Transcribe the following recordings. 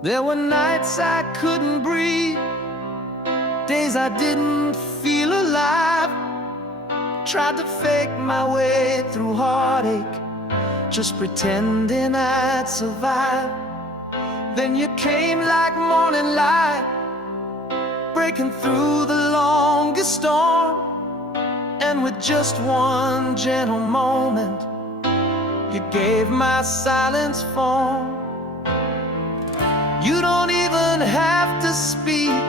There were nights I couldn't breathe, days I didn't feel alive. Tried to fake my way through heartache, just pretending I'd survive. Then you came like morning light, breaking through the longest storm. And with just one gentle moment, you gave my silence form. You don't even have to speak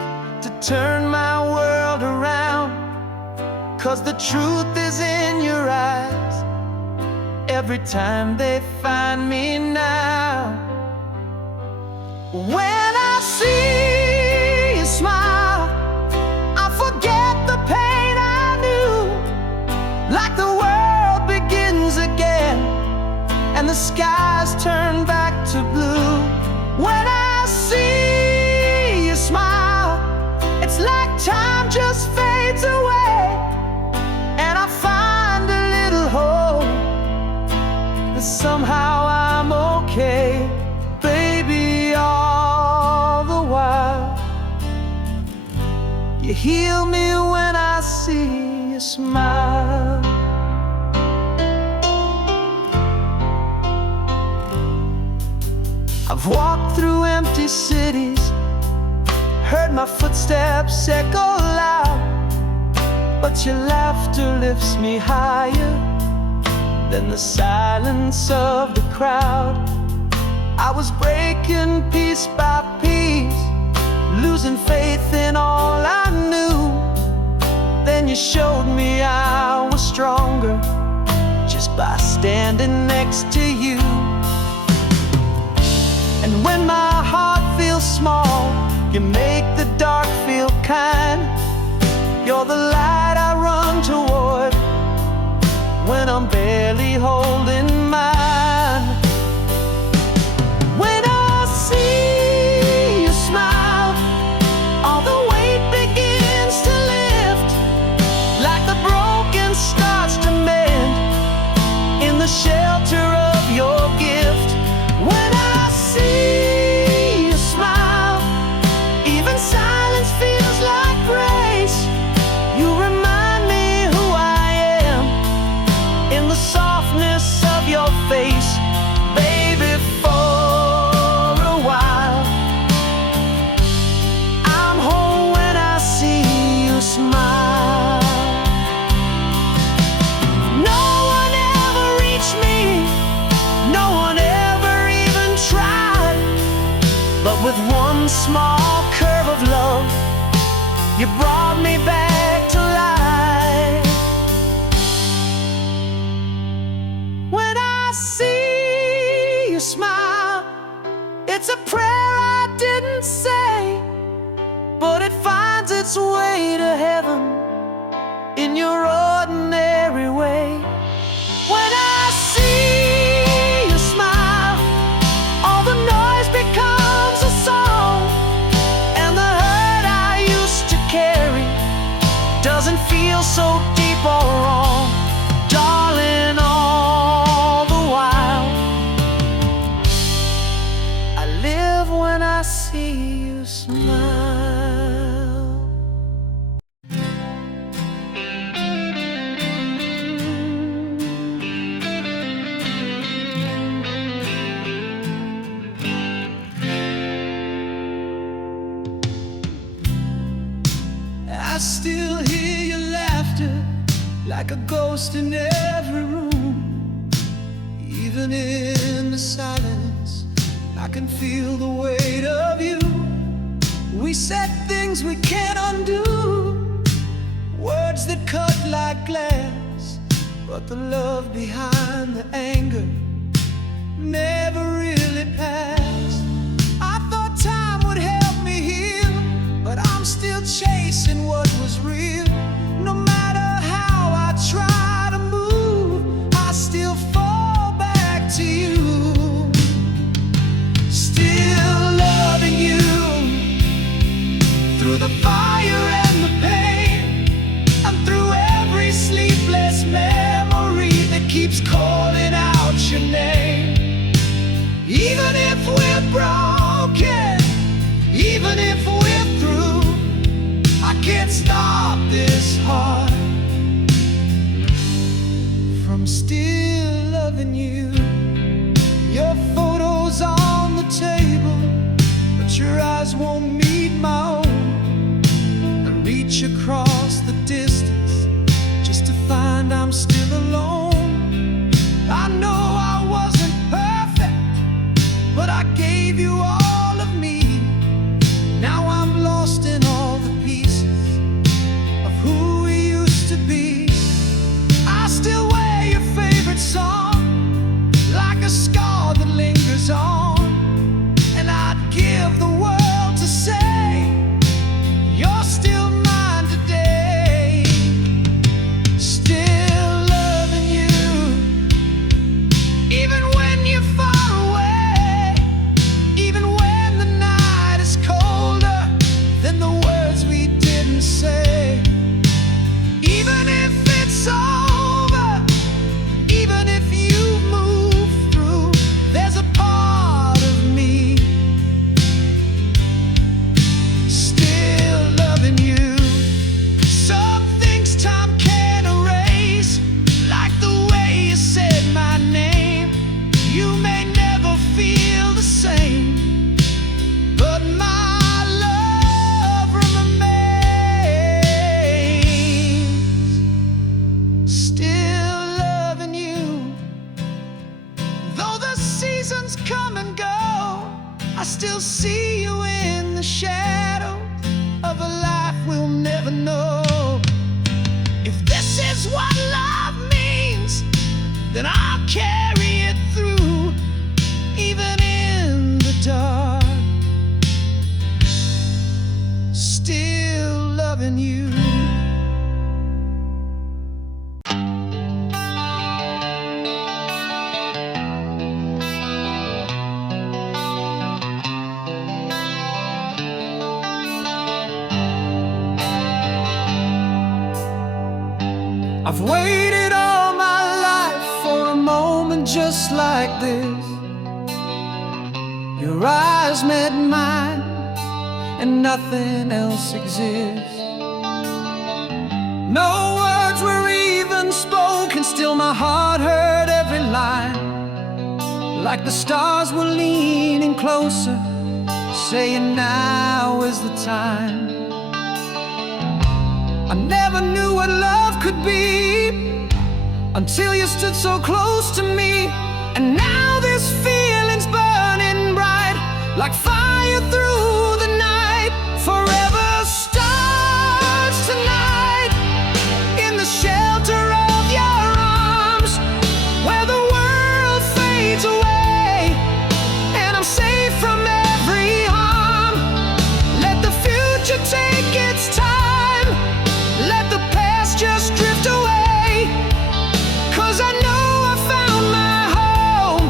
to turn my world around, 'cause the truth is in your eyes every time they find me now. When I see you smile, I forget the pain I knew. Like the world begins again and the skies turn back to blue. When I see you smile, it's like time just fades away, and I find a little hope that somehow I'm okay. Baby, all the while, you heal me when I see you smile. I've walked through empty cities, heard my footsteps echo loud, but your laughter lifts me higher than the silence of the crowd. I was breaking piece by piece, losing faith in all I knew. Then you showed me I was stronger just by standing next to you. And when my heart feels small, you make the dark feel kind. You're the light I run toward when I'm barely holding mine. When I see you smile, all the weight begins to lift, like the broken starts to mend in the shelter of your gift. When I see you smile, even silence feels like grace. You remind me who I am in the softness of your face. Baby, for a while, I'm home when I see you smile. No one ever reached me, no one ever even tried, but with one small curve of love, you brought me back to life. When I see you smile, it's a prayer I didn't say, but it finds its way to heaven in your ordinary way. When I see you smile, all the noise becomes a song, and the hurt I used to carry doesn't feel so deep or wrong. Darling, all the while, I live when I see you smile. I still hear your laughter like a ghost in every room. Even in the silence, I can feel the weight of you. We said things we can't undo, words that cut like glass, but the love behind the anger never really passed. I thought time would help me heal, but I'm still chasing what was real. No matter how I try to move, I still fall back to you. Still loving you through the fire and the pain, and through every sleepless memory that keeps calling out your name. Even if we're broken, stop this heart from still loving you. Your photo's on the table, but your eyes won't meet my own. I reach across the distance just to find I'm still alone. I know I wasn't perfect, but I gave you all of me. Now I'm lost in all the pieces of who we used to be. I still wear your favorite song like a scar that lingers on, and I'd give the world to say you're still mine today. Still loving you, even when you're far away, even when the night is colder than the words we didn't say. Even if it's over, even if you move through, there's a part of me still loving you. Some things time can't erase, like the way you said my name. You may never feel the same, but my love remains. Still loving you. Though the seasons come and go, I still see you in the shadows of a life we'll never know. If this is what love means, then I'll carry it through, even in the dark. Still loving you. I've waited all my life for a moment just like this. Your eyes met mine, and nothing else exists. No words were even spoken, still my heart heard every line. Like the stars were leaning closer, saying now is the time. I never knew what love could be until you stood so close to me. And now this feeling's burning bright, like fire through the night. Forever starts tonight, in the shelter of your arms, where the world fades away and I'm safe from every harm. Let the future take its time, let the past just drift away, 'cause I know I found my home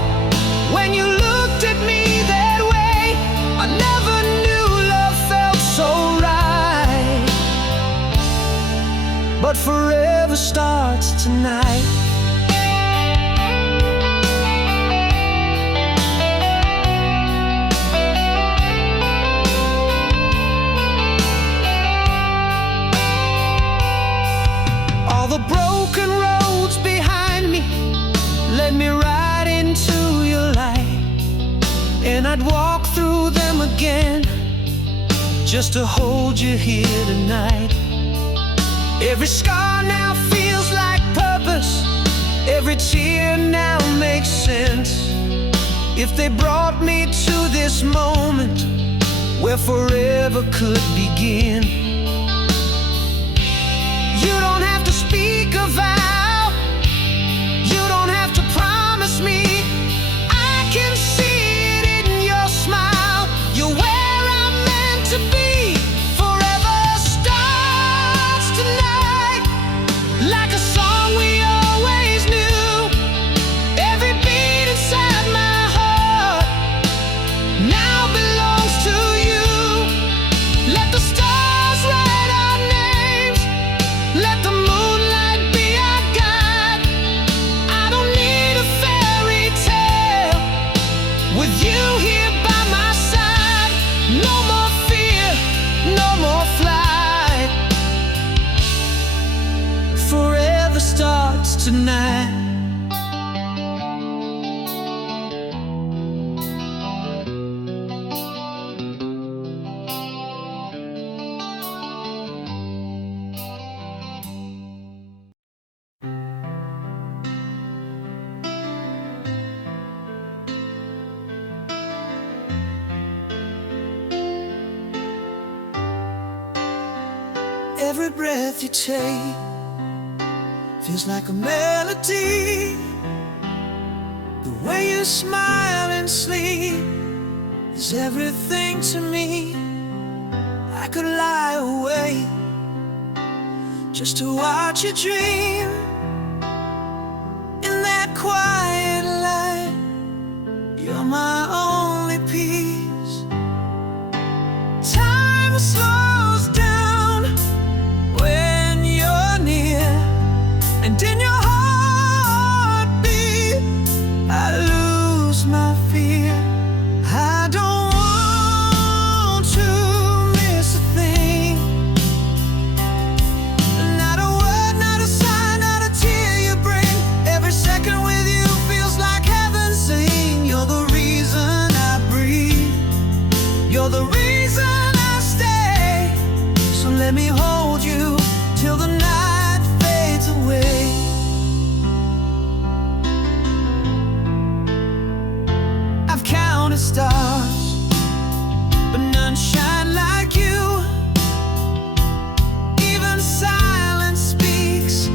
when you looked at me that way. I never knew love felt so right, but forever starts tonight. All the broken roads behind me led me right into your light, and I'd walk through them again just to hold you here tonight. Every scar now feels like purpose, every tear now makes sense. If they brought me to this moment where forever could begin, you don't have to speak a vow, you don't have to promise me. I can see it in your smile, you're where I'm meant to be. Forever starts tonight, like a song we always knew. Every beat inside my heart now belongs to you. Let the stars write our names, let the moonlight be our tonight. Every breath you take feels like a melody. The way you smile and sleep is everything to me. I could lie awake just to watch you dream. In that quiet light, you're my only peace. Time slows down when you're near, and in your heartbeat I lose my fear. I don't want to miss a thing, not a word, not a sign, not a tear you bring. Every second with you feels like heaven sing. You're the reason I breathe, you're the reason I stay. So let me hold you till the night fades away. I've counted stars, but none shine like you. Even silence speaks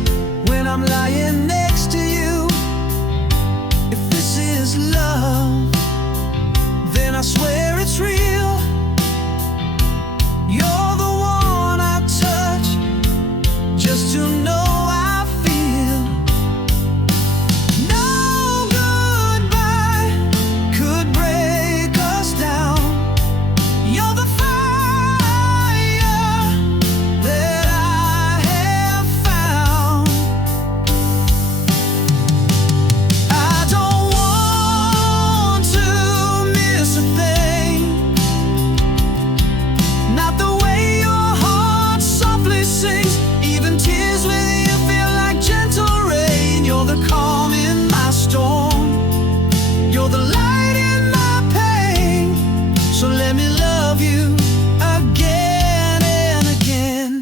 when I'm lying next to you. If this is love, then I swear it's real. You're the one I touch just to know I feel. No goodbye could break us down. You're the fire that I have found. I don't want to miss a thing, not the way your heart softly sings. Even tears with you feel like gentle rain. You're the calm in my storm, you're the light in my pain. So let me love you again and again.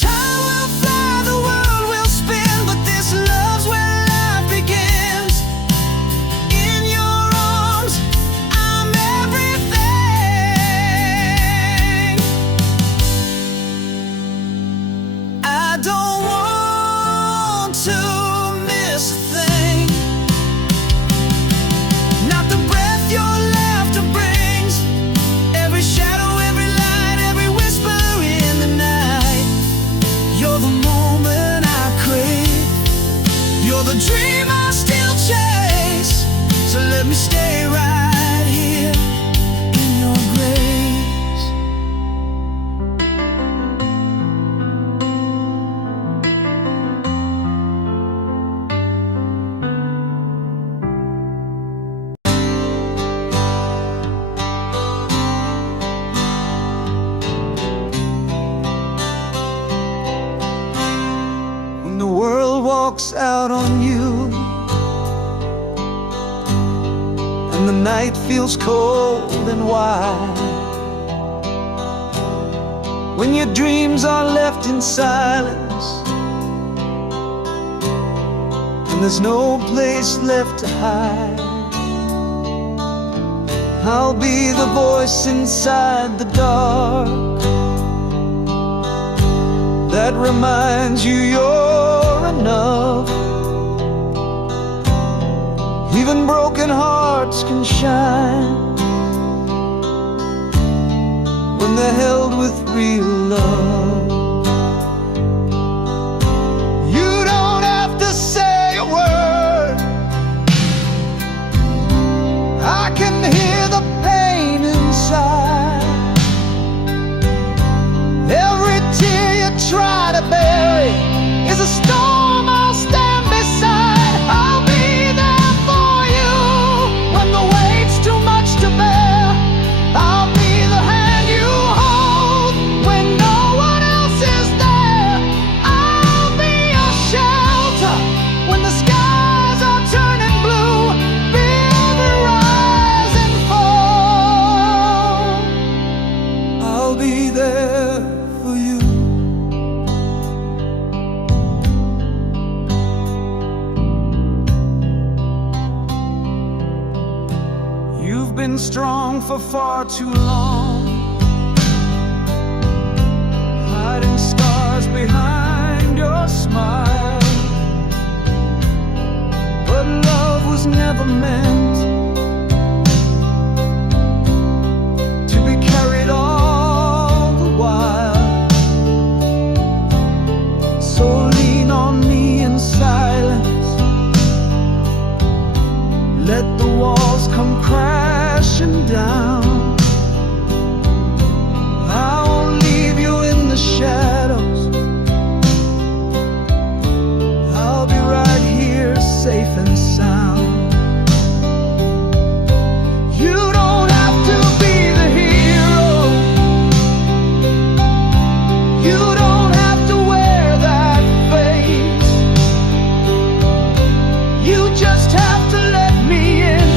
Time will fly, the world will spin, but this love's where life begins. In your arms, I'm everything. I don't want to miss a thing, not the breath your laughter brings. Every shadow, every light, every whisper in the night. You're the moment I crave, you're the dream I still chase. So let me stay right here in your grace. When the world walks out on you and the night feels cold and wide, when your dreams are left in silence and there's no place left to hide, I'll be the voice inside the dark that reminds you you're enough. Even broken hearts can shine when they're held with real love. You don't have to say a word, I can hear the pain inside. Every tear you try to bury is a storm I'll stand beside. I'll be there for you when the weight's too much to bear. I'll be the hand you hold when no one there for you. You've been strong for far too long, hiding scars behind your smile. But love was never meant to be carried all the while. So lean on me in silence, let the walls come crashing down. I won't leave you in the shadows, I'll be right here safe and sound. You don't have to be the hero, you don't have to wear that face, you just have to let me in,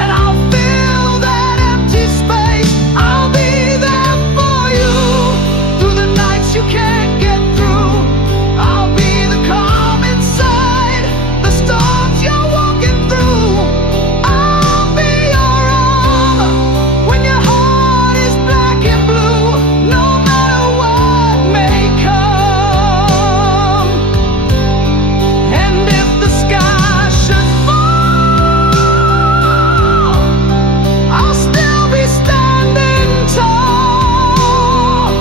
and I'll fill that empty space. I'll be there for you through the nights you can't get through. I'll be the calm inside the storms you're walking through. I'll be your armor when your heart is black and blue. No matter what may come, and if the sky should fall, I'll still be standing tall,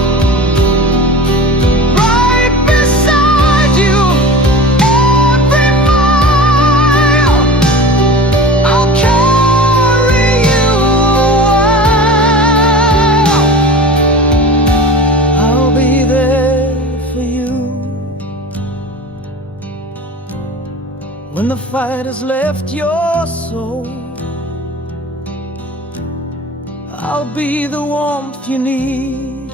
right beside you every mile. I'll carry you a while. I'll be there for you when the fight has left your soul. I'll be the warmth you need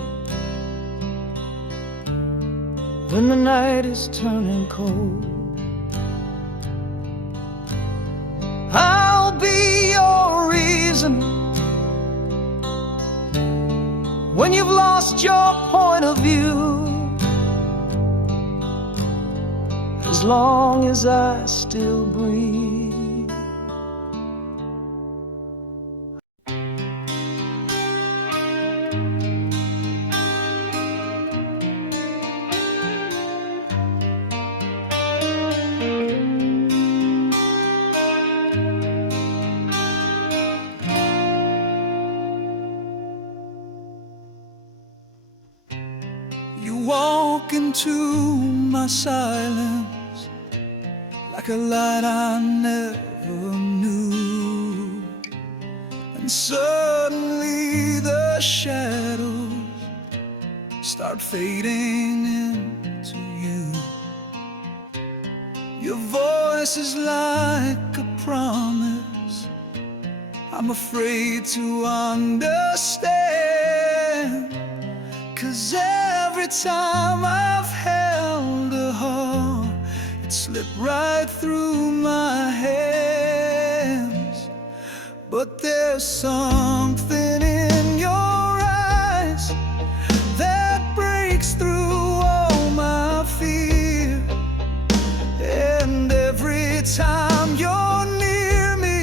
when the night is turning cold. I'll be your reason when you've lost your point of view. As long as I still breathe. You walk into my silence like a light I never knew, and suddenly the shadows start fading into you. Your voice is like a promise I'm afraid to understand, 'cause every time I've held a heart, it slipped right through my hands. But there's something in your eyes that breaks through all my fear, and every time you're near me,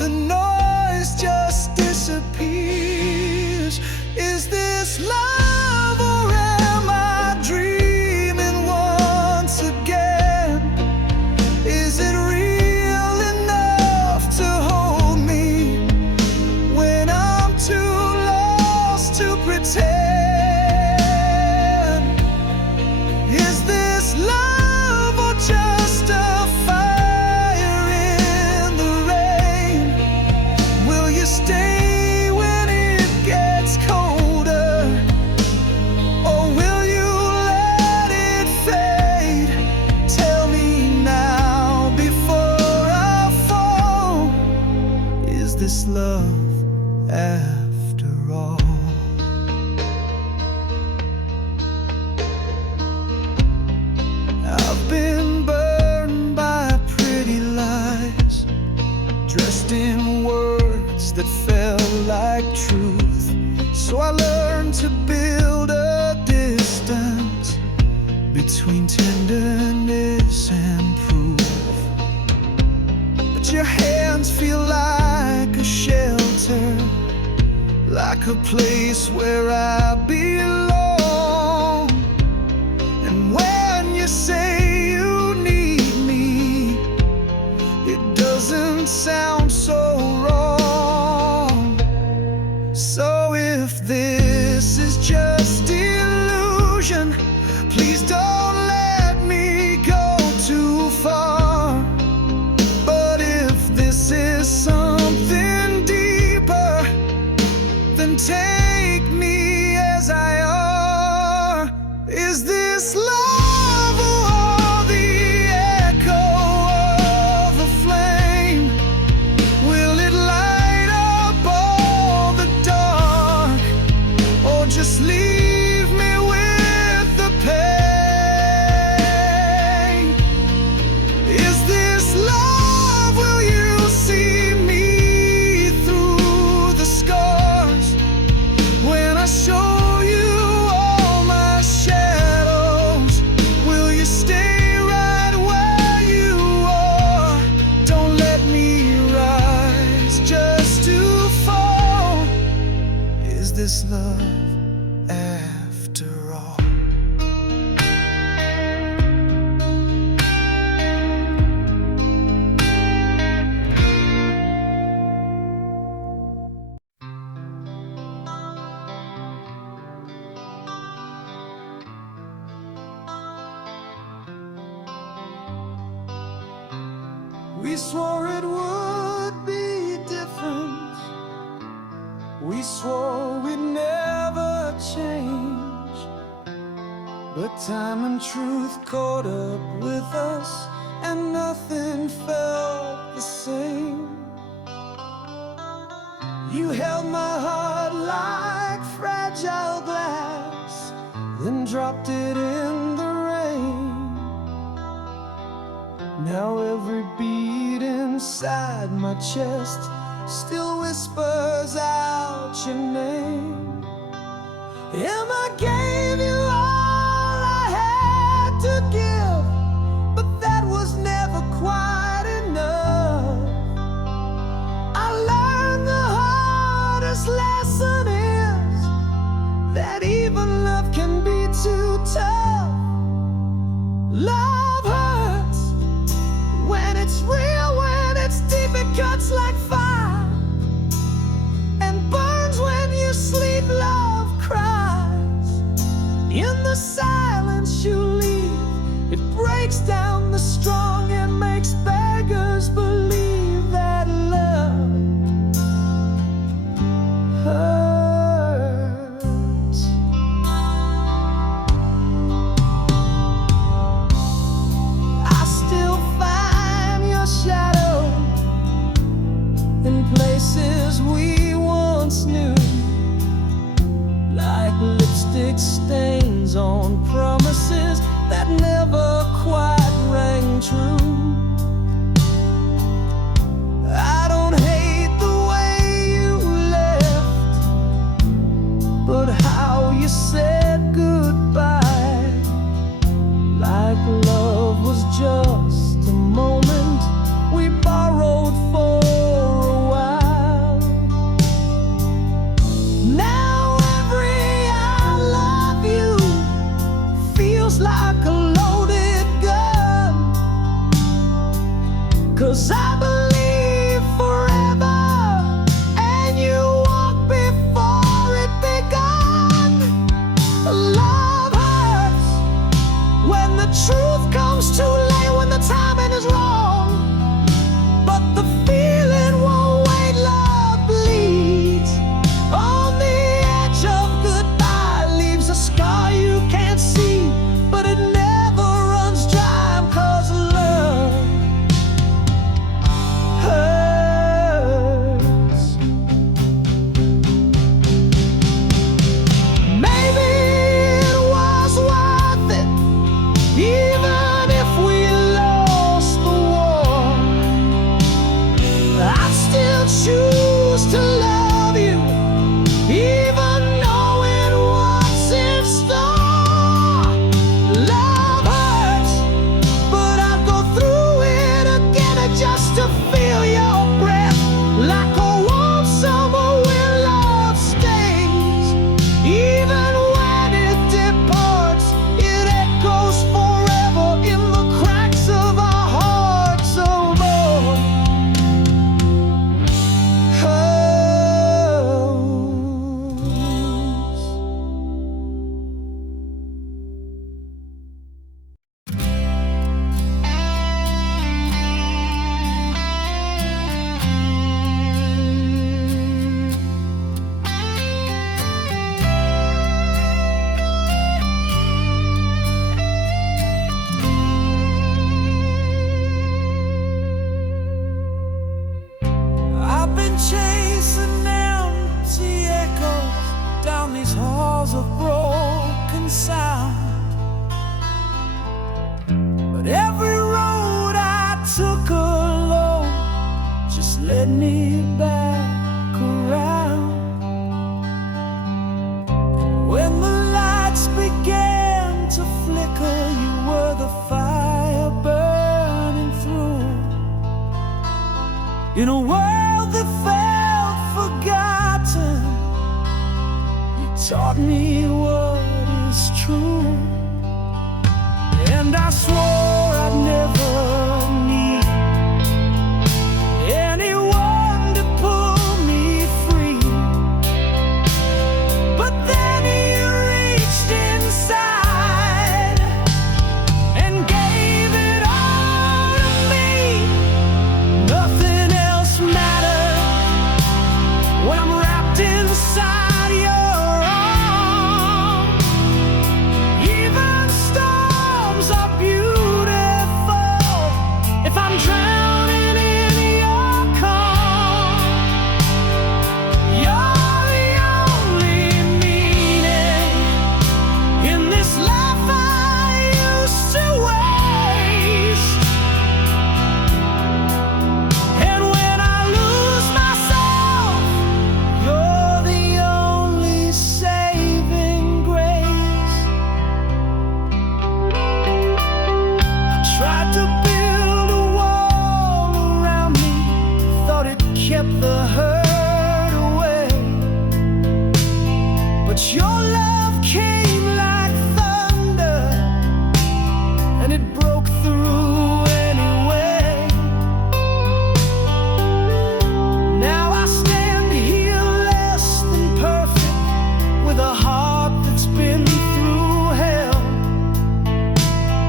the noise just disappears. Is this love, or am I dreaming once again? Is it real enough to hold me when I'm too lost to pretend? Is this love, or just a fire in the rain? Will you stay when it gets colder, or will you let it fade? Tell me now before I fall. Is this love after all? I've been burned by pretty lies, dressed in words that felt like truth. So I learned to between tenderness and proof. But your hands feel like a shelter, like a place where I belong. And when you say you need me, it doesn't sound so wrong. So if this is just illusion, please don't let me go too far. But if this is something deeper, then take me as I are. Is this love or the echo of a flame? Will it light up all the dark, or just leave me with the pain? Is this love? Will you see me through the scars when I show you all my shadows? Will you stay right where you are? Don't let me rise just to fall. Is this love after all? We swore it would be different. We swore we'd never change. But time and truth caught up with us, and nothing felt the same. You held my heart like fragile glass, then dropped it in the rain. Now every beat inside my chest still whispers out your name. I gave you all I had to give, but that was never quite enough. I learned the hardest lesson is that even love can be too tough. Love hurts when it's real, when it's deep, it cuts like fire, and burns when you sleep. Love cries in the silence you leave. It breaks down the strong and makes beggars believe that love hurts. I still find your shadow in places we once knew, like lipstick stains on promises that never quite rang true. I don't hate the way you left, but how you said goodbye, like love was just a moment we borrowed for a while. Now every I love you feels like a loaded gun, 'cause I believe forever, and you walk before it begun. down these halls of broken sound. But every road I took alone just led me back around. When the lights began to flicker, you were the fire burning through. In a world that felt forgotten, you taught me what is true. And I swore I'd never need anyone to pull me free. But then you reached inside and gave it all to me. Nothing else mattered when I'm wrapped inside your arms. Even storms are beautiful if I'm drowning in your calm. You're the only meaning in this life I used to waste. And when I lose myself, you're the only saving grace. I tried to build a wall around me, thought it kept the hurt away. But your love came like thunder, and it broke through anyway. Now I stand here less than perfect, with a heart that's been through hell.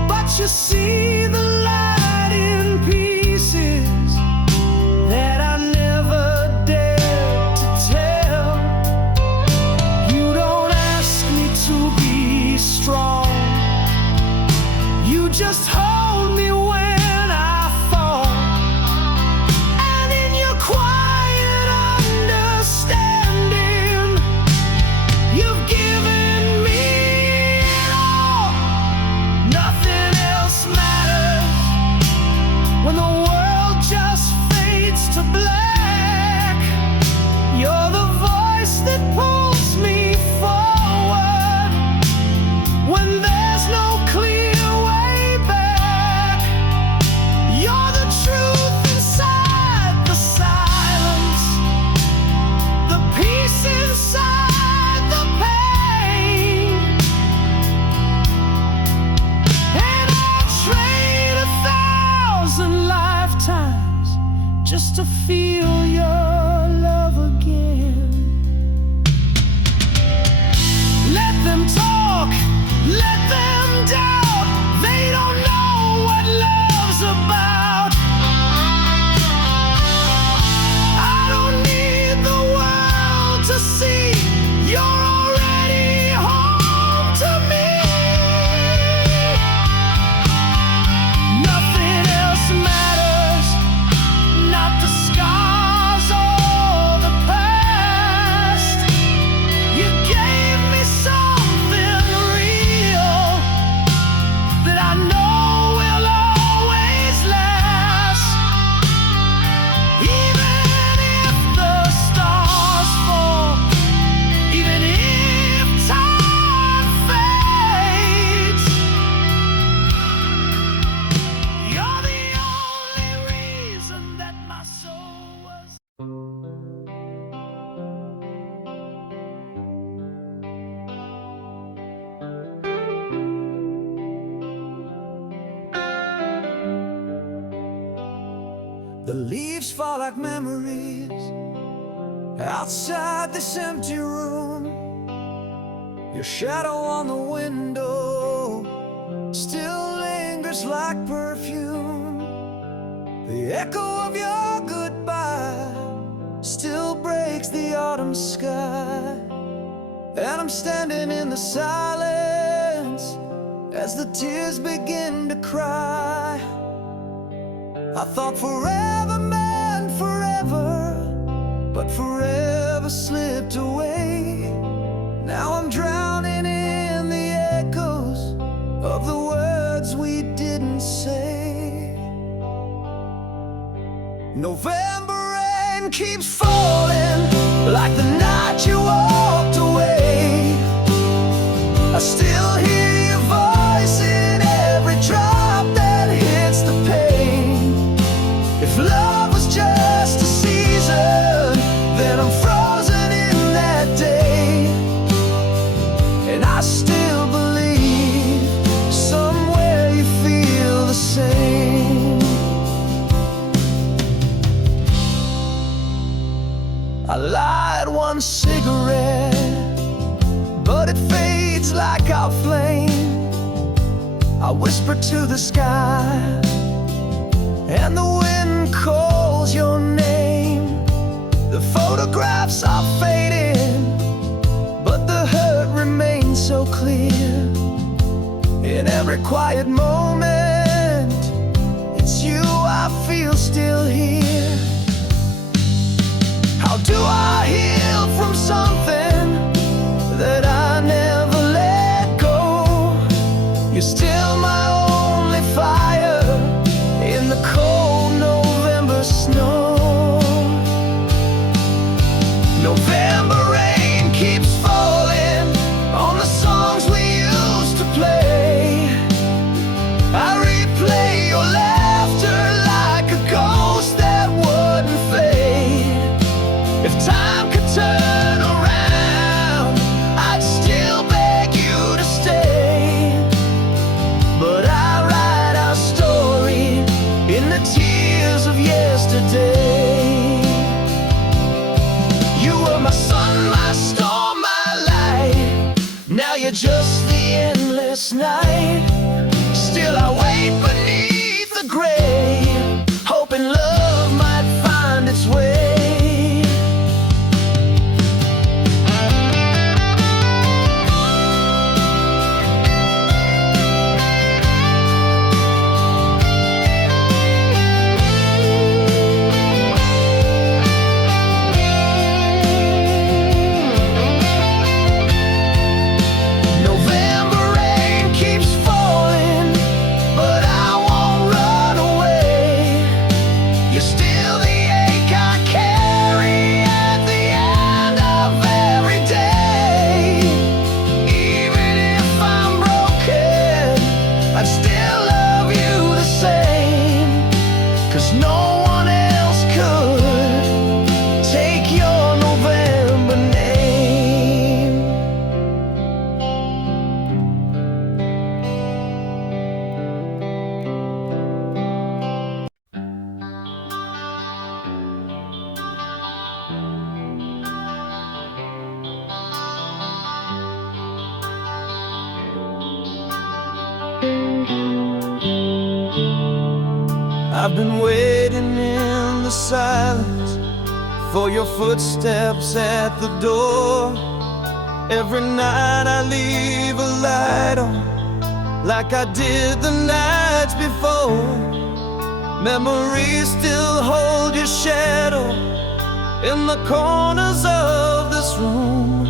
But you see the light in pieces that I never dared to tell. You don't ask me to be strong, you just hold me when I fall. And in your quiet understanding, you've given me it all. Nothing else matters when the world just fades to black. You're the voice that pulls me forward when there's no clear way back. You're the truth inside the silence, the peace inside the pain. And I'll trade 1,000 lifetimes just to feel your love again. Let them talk, let them doubt. They don't know what love's about. I don't need the world to see you're already home to me. Nothing else matters, not the scars or the past. You gave me something real that I know will always last. Even if the stars fall, even if time fades, you're the only reason that my soul was. The leaves fall like memories outside this empty room. Your shadow on the window still lingers like perfume. The echo of your goodbye still breaks the autumn sky. And I'm standing in the silence as the tears begin to cry. I thought forever meant forever, but forever slipped away. November rain keeps falling like the night you walked away. I still hear your voice in every drop that hits the pane. If love was just a season, then I'm frozen in that day. And I still believe somewhere you feel the same. I light one cigarette, but it fades like our flame. I whisper to the sky, and the wind calls your name. The photographs are fading, but the hurt remains so clear. In every quiet moment, it's you I feel still here. How do I heal from something that I never let go? You're still my only fire in the cold November snow. November rain keeps falling on the songs we used to play. I replay your laughter like a ghost that wouldn't fade. If time could turn around, I'd still beg you to stay. But I write our story in the tears of yesterday. You were my sun, my storm, my light. Now you're just the endless night. Still I wait beneath the gray, hoping love might find its way. I'd still love you the same, 'cause no one else could take your November name. I've been waiting in the silence for your footsteps at the door. Every night I leave a light on, like I did the nights before. Memories still hold your shadow in the corners of this room,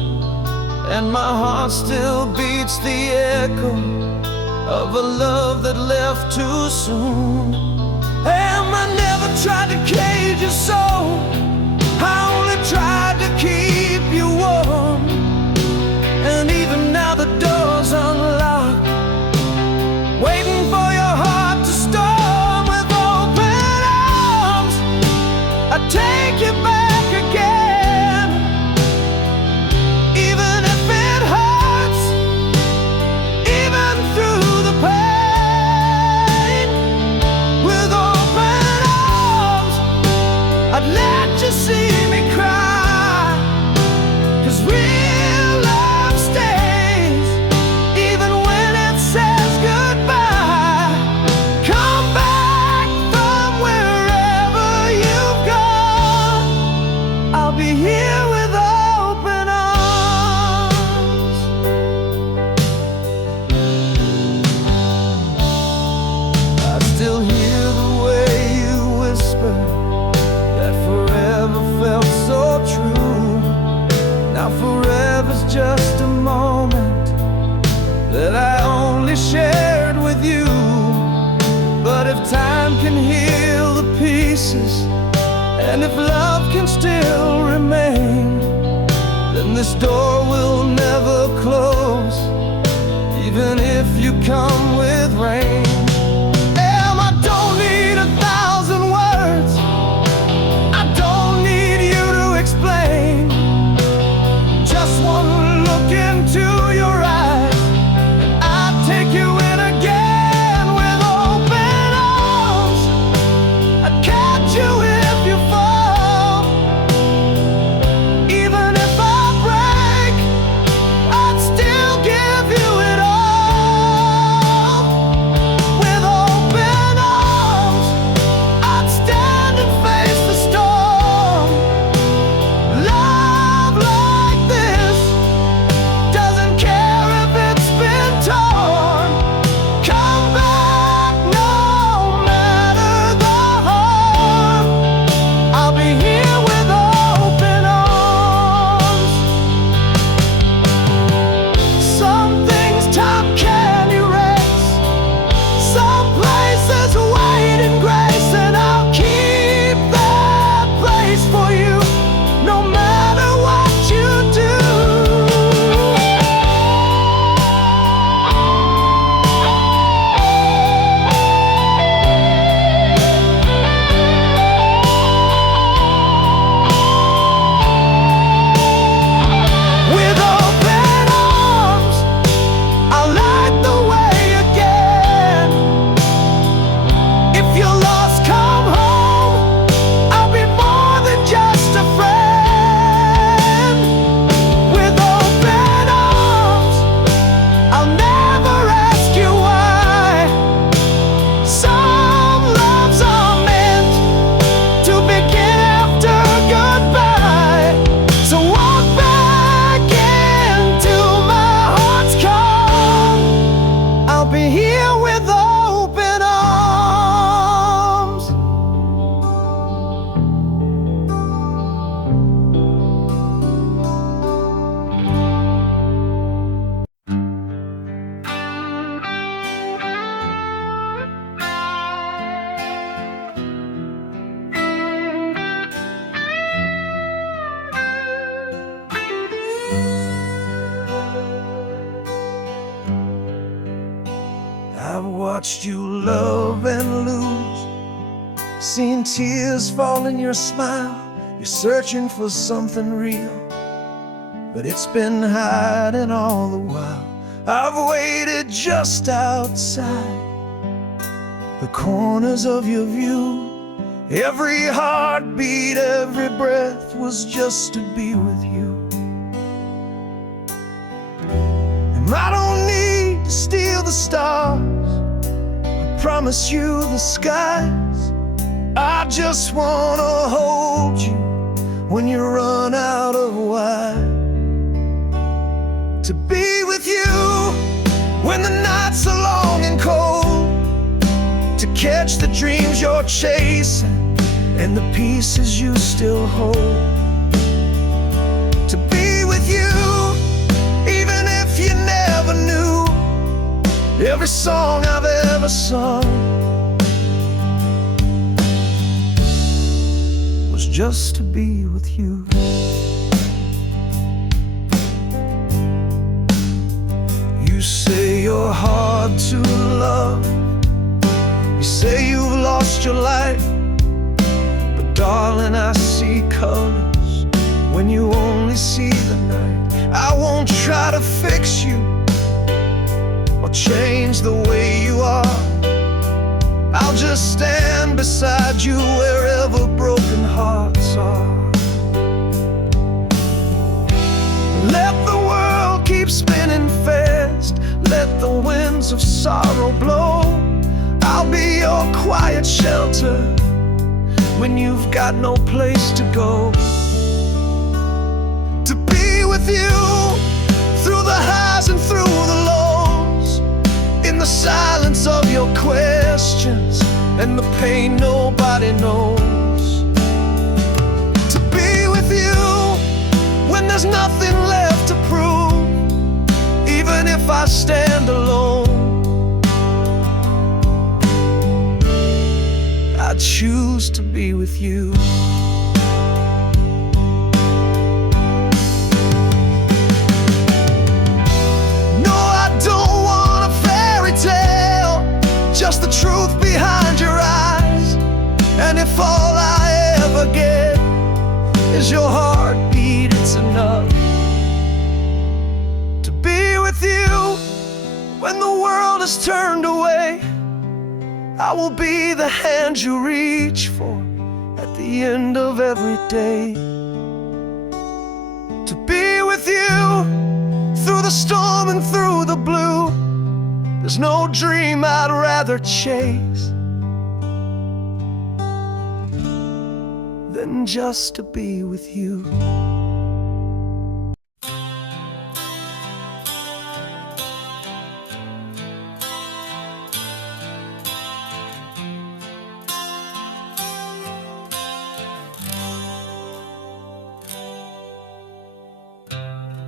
and my heart still beats the echo of a love that left too soon. And I never tried to cage your soul, I only tried to keep you warm. And even now the door's unlocked, waiting for your heart to storm. With open arms I take you back again, even if it hurts, even through the pain. With open arms I'd let you see me cry. And if love can still remain, then this door will never close, even if you come with rain. I don't need 1,000 words, I don't need you to explain. Just one look into your eyes, and I'd take you in again with open arms. I'd catch you if you fall. Even if I break, I'd still give you it all. With open arms, I'd stand and face the storm. Love like this doesn't care if it's been torn. Come back no matter the harm. I'll be here with open arms. Some things time can erase, some places wait in grace, and I'll keep that place for you, no matter what you do. With open arms, I'll light the way again. If you're lost, come home. I'll be more than just a friend. With open arms, I'll never ask you why. Some loves are meant to begin after goodbye. So walk back into my heart's calm. I'll be here with open arms. I've watched you love and lose, seen tears fall in your smile. You're searching for something real, but it's been hiding all the while. I've waited just outside the corners of your view. Every heartbeat, every breath was just to be with you. And I don't need to steal the stars, I promise you the skies. I just wanna hold you when you run out of wine. To be with you when the nights are long and cold, to catch the dreams you're chasing and the pieces you still hold. To be with you even if you never knew every song I've ever sung was just to be with you. You say you're hard to love, you say you've lost your life, but darling, I see colors when you only see the night. I won't try to fix you or change the way you are. I'll just stand beside you wherever broken hearts are. Let the world keep spinning fast, let the winds of sorrow blow. I'll be your quiet shelter when you've got no place to go. To be with you through the highs and through the lows, in the silence of your questions and the pain nobody knows. To be with you when there's nothing left to prove, even if I stand alone. I choose to be with you. is your heartbeat, it's enough to be with you. When the world is turned away, I will be the hand you reach for at the end of every day. To be with you through the storm and through the blue. There's no dream I'd rather chase than just to be with you.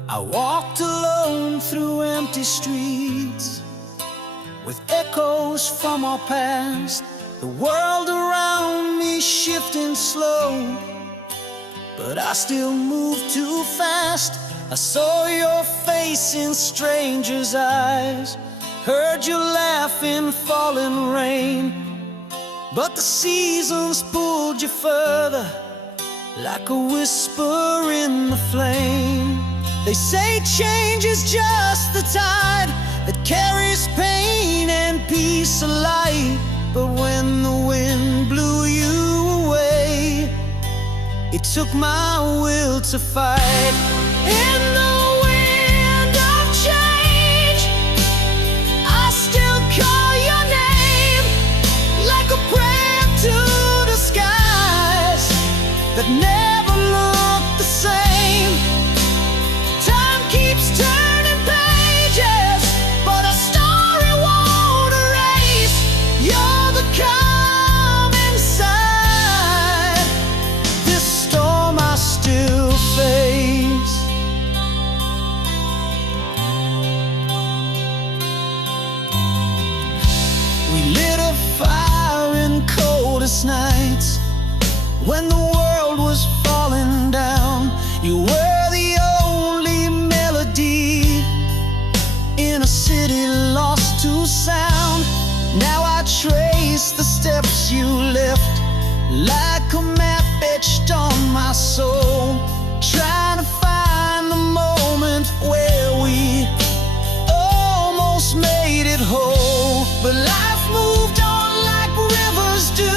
I walked alone through empty streets with echoes from our past. The world around me shifting slow, but I still moved too fast. I saw your face in strangers' eyes, heard you laugh in falling rain, but the seasons pulled you further like a whisper in the flame. They say change is just the tide that carries pain and peace alike. But when the wind blew you away, it took my will to fight. In the wind of change, I still call your name like a prayer to the skies that never looked the same. Time keeps turning pages, but a story won't erase. You're the calm inside this storm I still face. We lit a fire in coldest nights when the world was falling down. You were the only melody in a city lost to sound. Now I trace the steps you left like a map etched on my soul, trying to find the moment where we almost made it whole. But life moved on like rivers do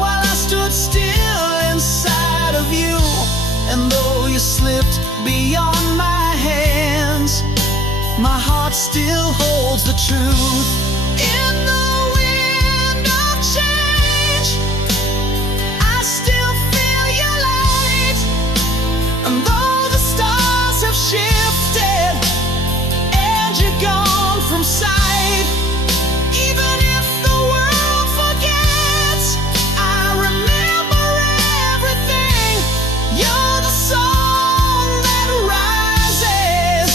while I stood still inside of you. And though you slipped beyond my hands, my heart still holds the truth. In the wind of change, I still feel your light. And though the stars have shifted and you're gone from sight, even if the world forgets, I remember everything. You're the song that rises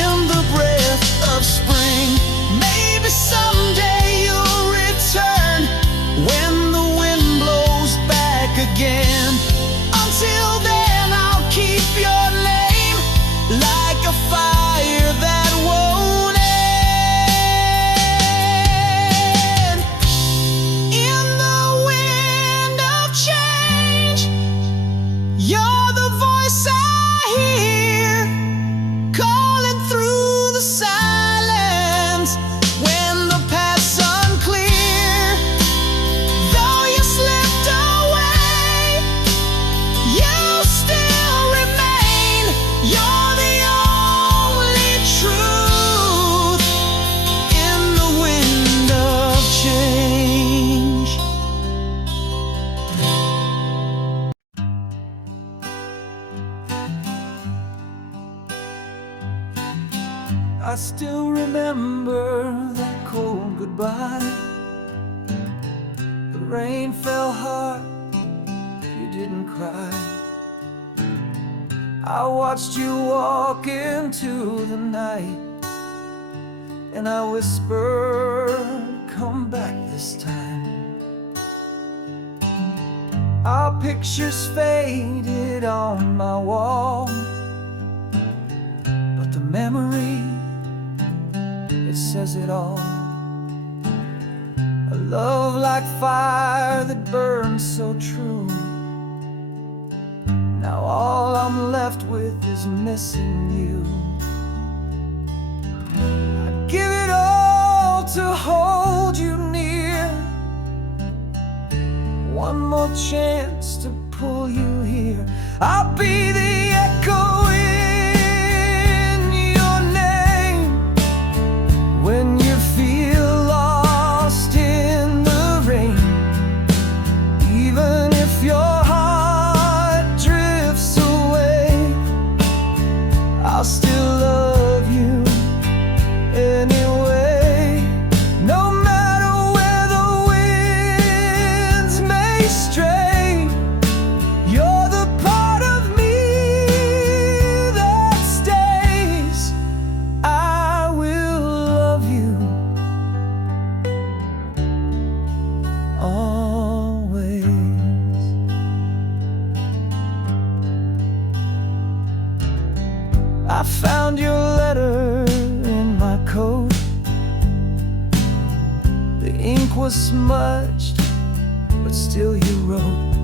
in the breath of spring. Maybe someday you'll return when the wind blows back again. Until then, I'll keep your name like a fire that won't end. In the wind of change, you're the voice I hear, calling through the silence when the path's unclear. Though you slipped away, you still remain. You're the only truth in the wind of change. I still remember that cold goodbye. The rain fell hard, you didn't cry. I watched you walk into the night, and I whispered, come back this time. Our pictures faded on my wall, but the memory, it says it all. A love like fire that burns so true, Now all I'm left with is missing you. I'd give it all to hold you near. One more chance to pull you here. I'll be the echo in your name when you feel lost in the rain. Even if your heart drifts away, I'll still love you anyway. No matter where the winds may stray, you're the part of me that stays. I will love you always. I found your letter in my coat. The ink was smudged, but still you wrote.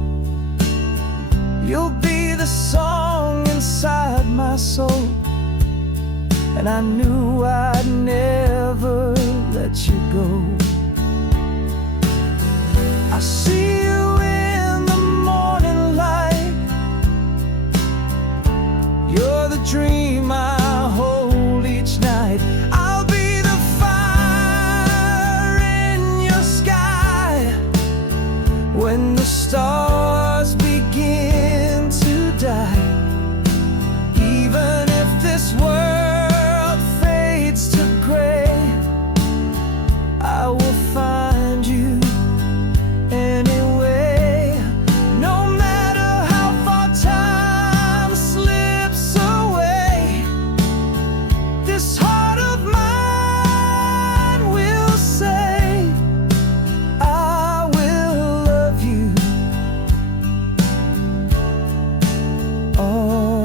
You'll be the song inside my soul, and I knew I'd never let you go. I see you in the morning light. You're the dream I hold each night. I'll be the fire in your sky when the stars begin to die. Even if this world fades to gray, I will find you anyway. No matter how far time slips away, this heart of mine will say, I will love you always.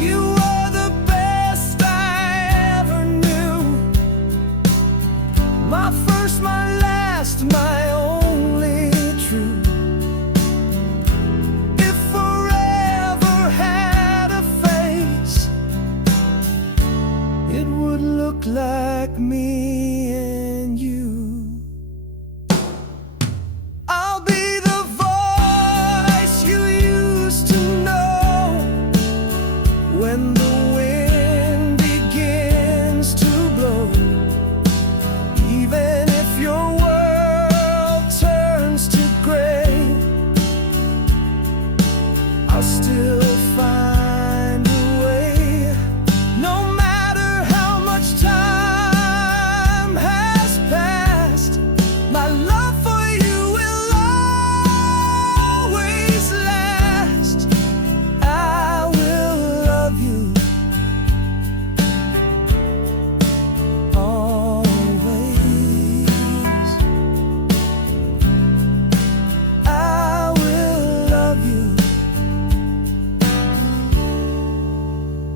You are the best I ever knew. My first, my last, my only true. If forever had a face, it would look like me and you. I'll be the voice you used to know when the wind begins to blow. Even if your world turns to gray, I'll still find a way. No matter how much time has passed, my love for you will always last. I will love you always. I will love you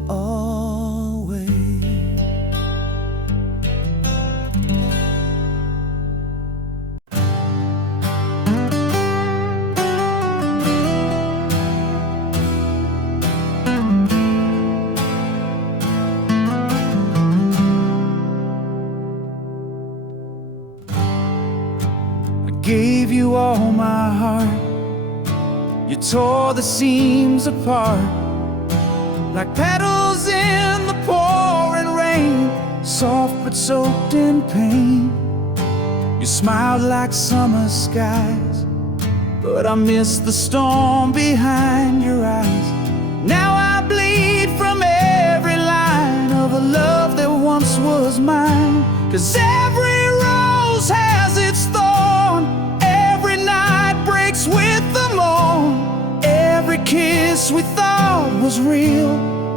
always. I gave you all my heart. You tore the seams apart like petals in the pouring rain, soft but soaked in pain. You smiled like summer skies, but I miss the storm behind your eyes. Now I bleed from every line of a love that once was mine. 'Cause every rose has its thorn, every night breaks with the morn. Every kiss we thought was real,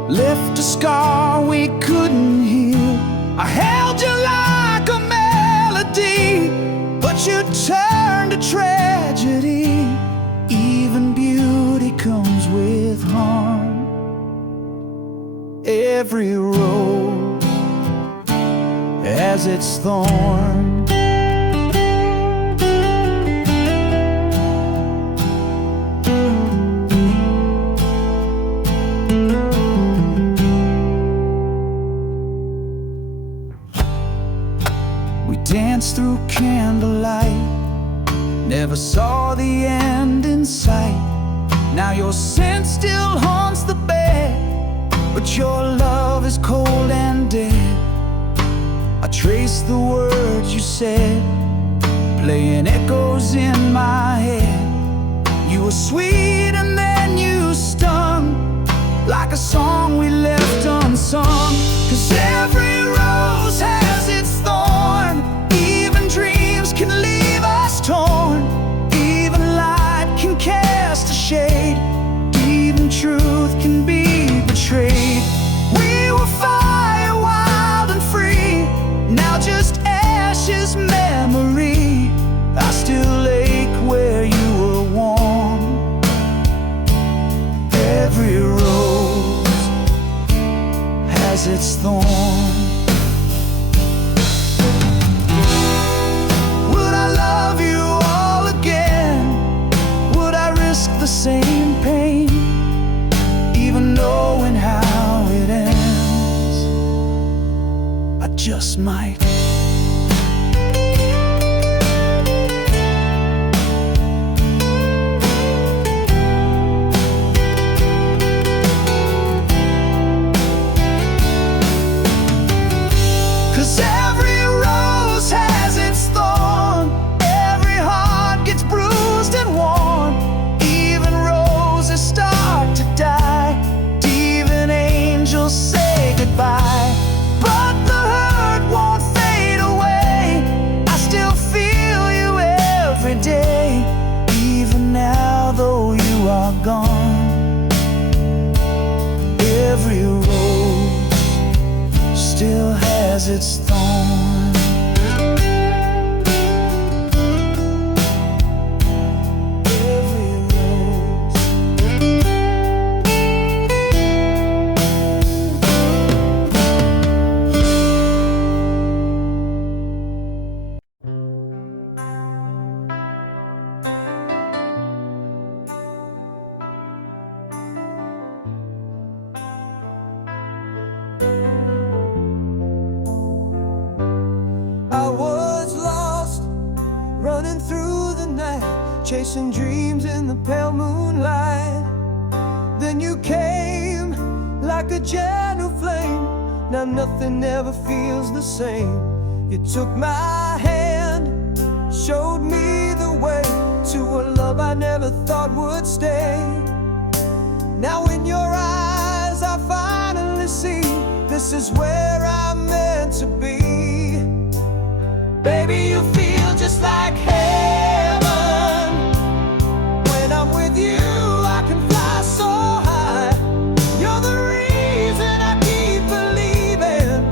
left a scar we couldn't heal. I held you like a melody, but you turned to tragedy. Even beauty comes with harm. Every rose has its thorn. We danced through candlelight, never saw the end in sight. Now your scent still haunts the bed, but your love is cold and dead. I trace the words you said, playing echoes in my head. You were sweet and then you stung, like a song we left unsung. 'Cause every rose has its thorn, even dreams can leave us torn. Even light can cast a shade, even truth can be betrayed. We were fire, wild and free, now just ashes, memory. I still ache where you were warm. Every rose has its thorn. Would I love you all again? Would I risk the same pain, even knowing how it ends? I just might. Gone. Every rose still has its thorn. Every rose. I was lost, running through the night, chasing dreams in the pale moonlight. Then you came like a gentle flame. Now nothing ever feels the same. You took my hand, showed me the way to a love I never thought would stay. Now in your eyes I finally see, this is where I'm meant to be. Baby, you feel just like heaven. When I'm with you, I can fly so high. You're the reason I keep believing,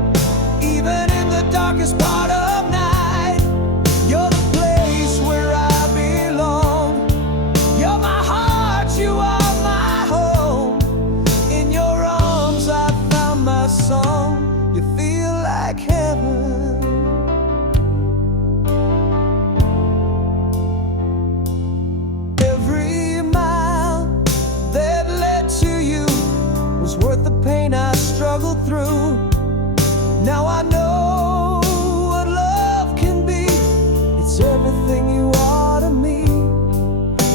even in the darkest part of night. You're the place where I belong. You're my heart, you are my home. In your arms I found my song. You feel like heaven. Worth the pain I struggled through. Now I know what love can be. It's everything you are to me.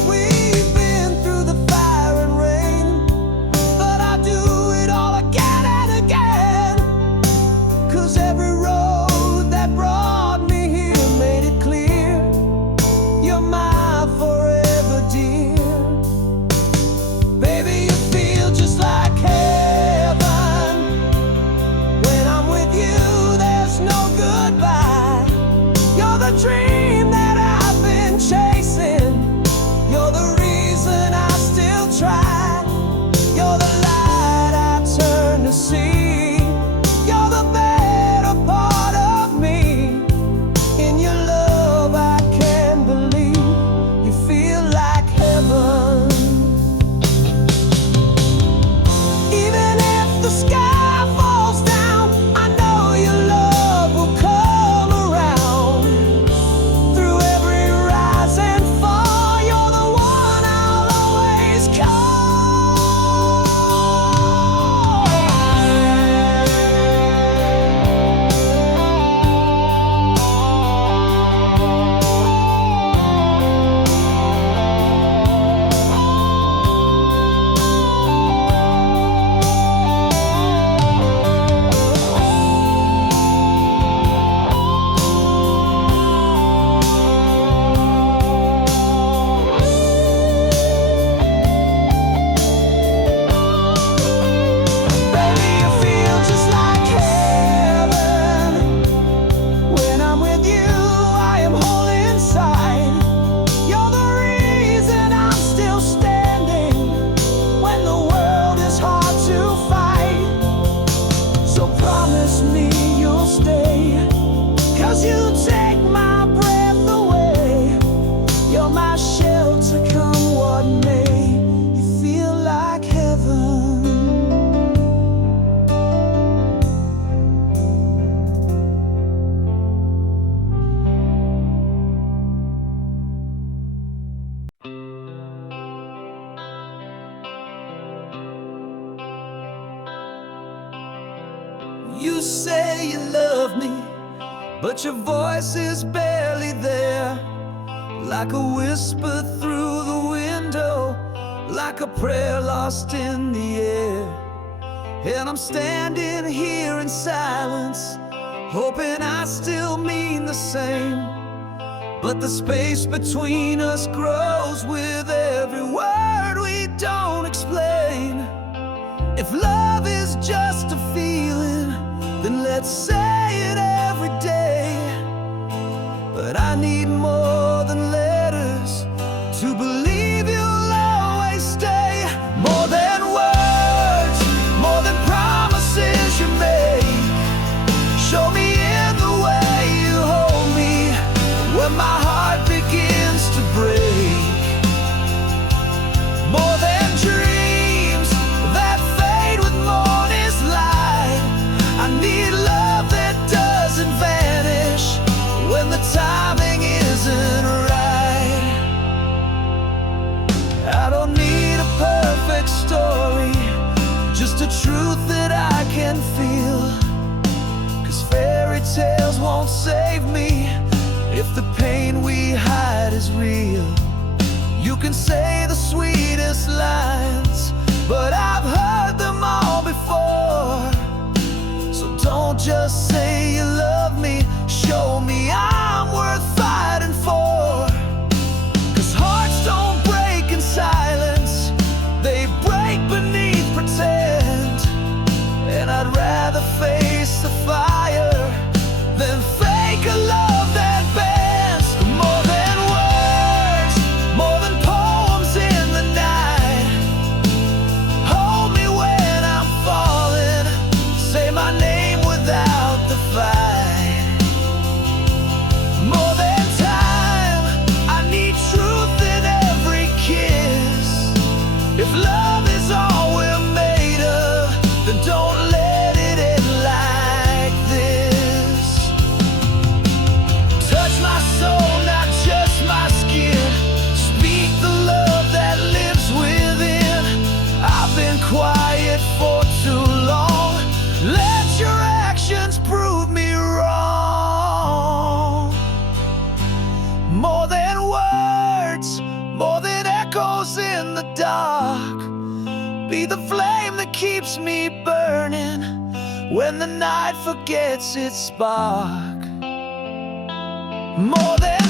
We've been through the fire and rain, but I do it all again and again. 'Cause every road that brought me here made it clear, you're my forever dear. Baby, you feel just like heaven. When I'm with you, there's no goodbye. You're the dream that I've been chasing. You're the reason I still try. You're the light love me, but your voice is barely there. Like a whisper through the window, like a prayer lost in the air. And I'm standing here in silence, hoping I still mean the same. But the space between us grows with every word we don't explain. If love is just a feeling, then let's say it every day. But I need more than letters to believe you'll always stay. More than words, more than promises you make. Show me in the way you hold me when my heart begins to break. More than dreams that fade with morning's light. I need love that doesn't vanish when the timing isn't right. I don't need a perfect story, just a truth that I can feel. 'Cause fairy tales won't save me if the pain we hide is real. You can say the sweetest lines, but I've heard them all before. So don't just say you love me, show me I'm worth fighting for. 'Cause hearts don't break in silence, they break beneath pretend. And I'd rather face the fire than fake a love that bends. More than words, more than poems in the night. Hold me when I'm falling, say my name without the fight. More than time, I need truth in every kiss. If love is all we're made of, then don't let it end like this. Touch my soul, not just my skin. Speak the love that lives within. I've been quiet for too long. Let your actions prove me wrong. More than words, more than echoes in the dark. Be the flame that keeps me burning when the night forgets its spark. More than